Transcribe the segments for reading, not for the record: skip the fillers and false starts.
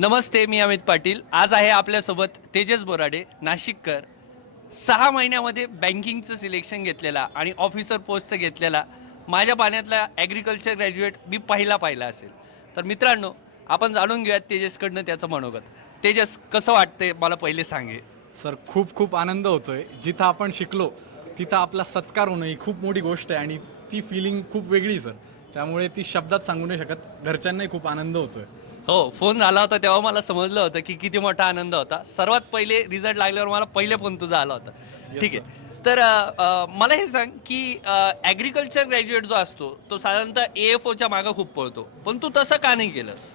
नमस्ते, मी अमित पाटील. आज आहे आपल्यासोबत तेजस बोराडे, नाशिककर. 6 महिन्यामध्ये बँकिंगचं सिलेक्शन घेतलेला आणि ऑफिसर पोस्टचं घेतलेला माझ्या पाण्यातला ॲग्रिकल्चर ग्रॅज्युएट मी पाहिला असेल. तर मित्रांनो, आपण जाणून घेऊयात तेजसकडनं त्याचं मनोगत. तेजस, कसं वाटतंय मला पहिले सांगे. सर, खूप खूप आनंद होतोय. जिथं आपण शिकलो तिथं आपला सत्कार होणं ही खूप मोठी गोष्ट आहे आणि ती फिलिंग खूप वेगळी सर. त्यामुळे ती शब्दात सांगू नाही शकत. घरच्यांनाही खूप आनंद होतोय. हो, फोन झाला होता तेव्हा मला समजलं होतं की किती मोठा आनंद होता. सर्वात पहिले रिझल्ट लागल्यावर मला पहिले फोन तुझा आला होता. ठीक आहे. तर मला हे सांग की ॲग्रिकल्चर ग्रॅज्युएट जो असतो तो साधारणतः AFOच्या मागं खूप पळतो, पण तू तसं का नाही केलंस?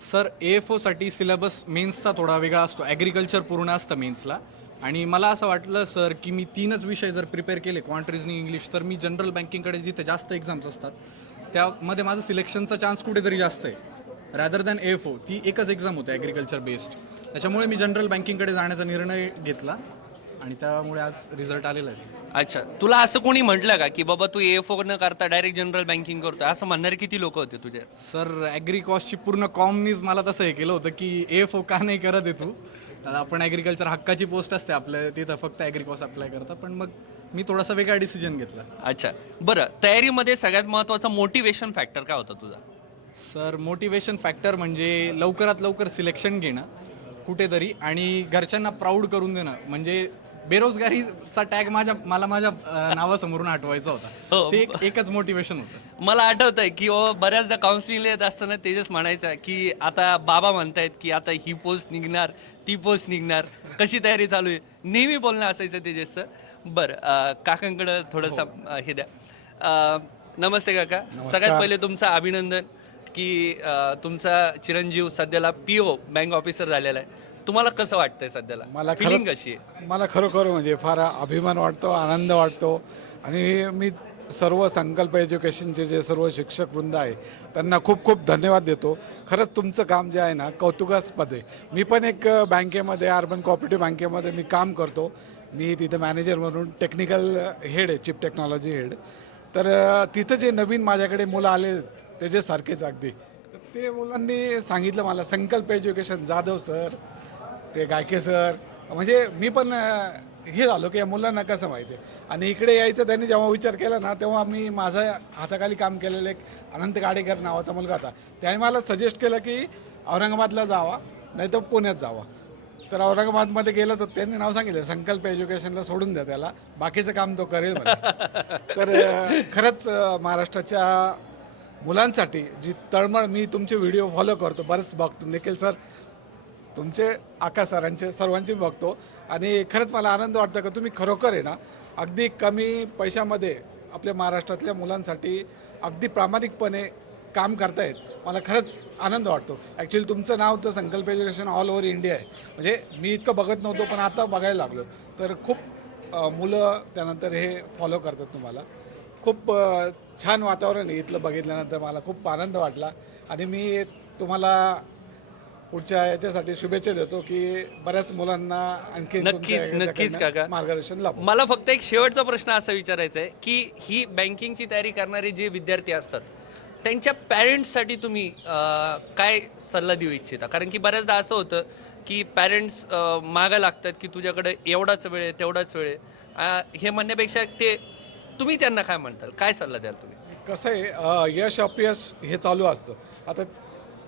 सर, AFOसाठी सिलेबस मेन्सचा थोडा वेगळा असतो. ॲग्रिकल्चर पूर्ण असतं मेन्सला. आणि मला असं वाटलं सर की मी 3च विषय जर प्रिपेअर केले, क्वांट रिझनिंग, इंग्लिश, तर मी जनरल बँकिंगकडे जिथे जास्त एक्झाम्स असतात त्यामध्ये माझं सिलेक्शनचा चान्स कुठेतरी जास्त आहे. रॅदर दॅन AFO ती एकच एक्झाम होते ॲग्रिकल्चर बेस्ड. त्याच्यामुळे मी जनरल बँकिंगकडे जाण्याचा निर्णय घेतला आणि त्यामुळे आज रिझल्ट आलेला आहे. अच्छा, तुला असं कोणी म्हटलं का की बाबा तू AFO न करता डायरेक्ट जनरल बँकिंग करतोय, असं म्हणणारे किती लोक होते तुझे? सर, ॲग्री कॉस्टची पूर्ण कॉमनीच मला तसं हे केलं होतं की AFO का नाही करत आहे तू? आपण ॲग्रिकल्चर हक्काची पोस्ट असते आपल्या तिथं, फक्त ॲग्री कॉस्ट अप्लाय करता. पण मग मी थोडासा वेगळा डिसिजन घेतला. अच्छा, बरं, तयारीमध्ये सगळ्यात महत्त्वाचा मोटिवेशन फॅक्टर काय होता तुझा? सर, मोटिवेशन फॅक्टर म्हणजे लवकरात लवकर सिलेक्शन घेणं कुठेतरी आणि घरच्यांना प्राऊड करून देणं. म्हणजे बेरोजगारीचा टॅग मला माझ्या नावासमोरून हटवायचा होता. हो. ते एकच मोटिवेशन होतं. मला आठवतंय की बऱ्याचदा काउन्सिलिंगला येत असताना तेजस म्हणायचा की आता बाबा म्हणतायत की आता ही पोस्ट निघणार, ती पोस्ट निघणार, कशी तयारी चालू आहे, नेहमी बोलणं असायचं तेजसचं. बरं, काकांकडं थोडंसं हे द्या. नमस्ते काका. सगळ्यात पहिले तुमचं अभिनंदन की तुमचा चिरंजीव सध्याला PO बँक ऑफिसर झालेला आहे. तुम्हाला कसं वाटतंय सध्याला? मला फिलिंग कशी आहे? मला खरोखर म्हणजे फार अभिमान वाटतो, आनंद वाटतो. आणि मी सर्व संकल्प एज्युकेशनचे जे सर्व शिक्षक वृंद आहे त्यांना खूप खूप धन्यवाद देतो. खरंच तुमचं काम जे आहे ना कौतुकास्पद आहे. मी पण एक बँकेमध्ये, अर्बन कोऑपरेटिव्ह बँकेमध्ये मी काम करतो. मी तिथे मॅनेजर म्हणून टेक्निकल हेड आहे, चीफ टेक्नॉलॉजी हेड. तर तिथं जे नवीन माझ्याकडे मुलं आले त्याच्यासारखेच अगदी, तर ते मुलांनी सांगितलं मला संकल्प एज्युकेशन, जाधव सर, ते गायके सर, म्हणजे मी पण हे झालो की या मुलांना कसं माहिती आहे. आणि इकडे यायचं त्यांनी जेव्हा विचार केला ना, तेव्हा मी माझ्या हाताखाली काम केलेलं एक अनंत गाडेकर नावाचा मुलगा होता. त्याने मला सजेस्ट केलं की औरंगाबादला जावा, नाही तर पुण्यात जावा. तर औरंगाबादमध्ये गेलं तर त्यांनी नाव सांगितलं संकल्प एज्युकेशनला सोडून द्या त्याला, बाकीचं काम तो करेल म्हणे. तर खरंच महाराष्ट्राच्या मुलांसाठी जी तळमळ, मी तुमचे व्हिडिओ फॉलो करतो, बरेच बघतो, निखिल सर तुमचे, आकाश सरांचे, सर्वांचे बघतो. आणि खरंच मला आनंद वाटतं की तुम्ही खरोखर आहे ना अगदी कमी पैशामध्ये आपल्या महाराष्ट्रातल्या मुलांसाठी अगदी प्रामाणिकपणे काम करतायत. मला खरंच आनंद वाटतो. ॲक्च्युली तुमचं नाव तर संकल्प एज्युकेशन ऑल ओव्हर इंडिया आहे. म्हणजे मी इतकं बघत नव्हतो पण आता बघायला लागलो. तर खूप मुलं त्यानंतर हे फॉलो करतात तुम्हाला. खूप छान वातावरण आहे इथलं बघितल्यानंतर मला खूप आनंद वाटला. आणि मी तुम्हाला पुढच्या याच्यासाठी शुभेच्छा देतो की बऱ्याच मुलांना आणखी नक्कीच काका, मार्गदर्शन लाभो. मला फक्त एक शेवटचा प्रश्न असा विचारायचा आहे की ही बँकिंगची तयारी करणारे जे विद्यार्थी असतात त्यांच्या पॅरेंट्ससाठी तुम्ही काय सल्ला देऊ इच्छिता? कारण की बऱ्याचदा असं होतं की पॅरेंट्स मागं लागतात की तुझ्याकडे एवढाच वेळ आहे, तेवढाच वेळ आहे. हे म्हणण्यापेक्षा ते तुम्ही त्यांना काय म्हणताल, काय सल्ला द्याल तुम्ही? कसं आहे, यश अपयश हे चालू असतं. आता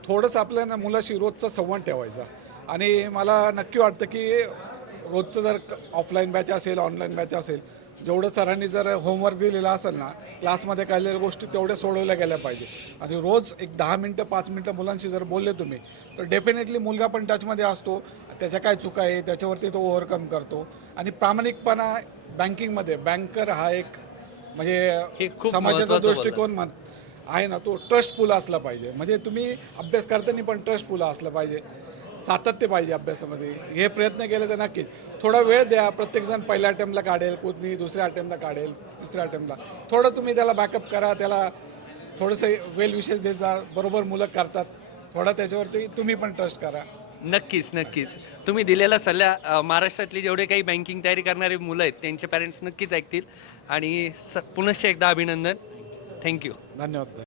थोडंसं आपल्याला मुलाशी रोजचा संवाद ठेवायचा. आणि मला नक्की वाटतं की रोजचं जर ऑफलाईन बॅच असेल, ऑनलाईन बॅच असेल, जेवढं सरांनी जर होमवर्क दिलेला असेल ना, क्लासमध्ये कळलेल्या गोष्टी तेवढ्या सोडवल्या गेल्या पाहिजे. आणि रोज एक 10 मिनटं 5 मिनटं मुलांशी जर बोलले तुम्ही, तर डेफिनेटली मुलगा पण टचमध्ये असतो, त्याच्या काय चुका आहे त्याच्यावरती तो ओव्हरकम करतो. आणि प्रामाणिकपणा बँकिंगमध्ये, बँकर हा एक म्हणजे हे खूप समाजाचा महत्त्वाचं दृष्टिकोन आहे ना, तो ट्रस्टफुल असला पाहिजे. म्हणजे तुम्ही अभ्यास करताना पण ट्रस्टफुल असलं पाहिजे, सातत्य पाहिजे अभ्यासामध्ये. हे प्रयत्न केले तर नक्कीच. थोडा वेळ द्या. प्रत्येकजण पहिल्या अटेम्प्टला काढेल, कोणी दुसऱ्या अटेम्प्टला काढेल, तिसऱ्या अटेम्प्टला. थोडं तुम्ही त्याला बॅकअप करा, त्याला थोडंसं वेल विशेष देत जा. बरोबर मुलं करतात, थोडा त्याच्यावरती तुम्ही पण ट्रस्ट करा. नक्कीच तुम्ही दिलेला सल्ला महाराष्ट्रातली जेवढे काही बँकिंग तयारी करणारे मुलं आहेत त्यांचे पॅरेंट्स नक्कीच ऐकतील. आणि पुनश्च एकदा अभिनंदन. थँक्यू. धन्यवाद.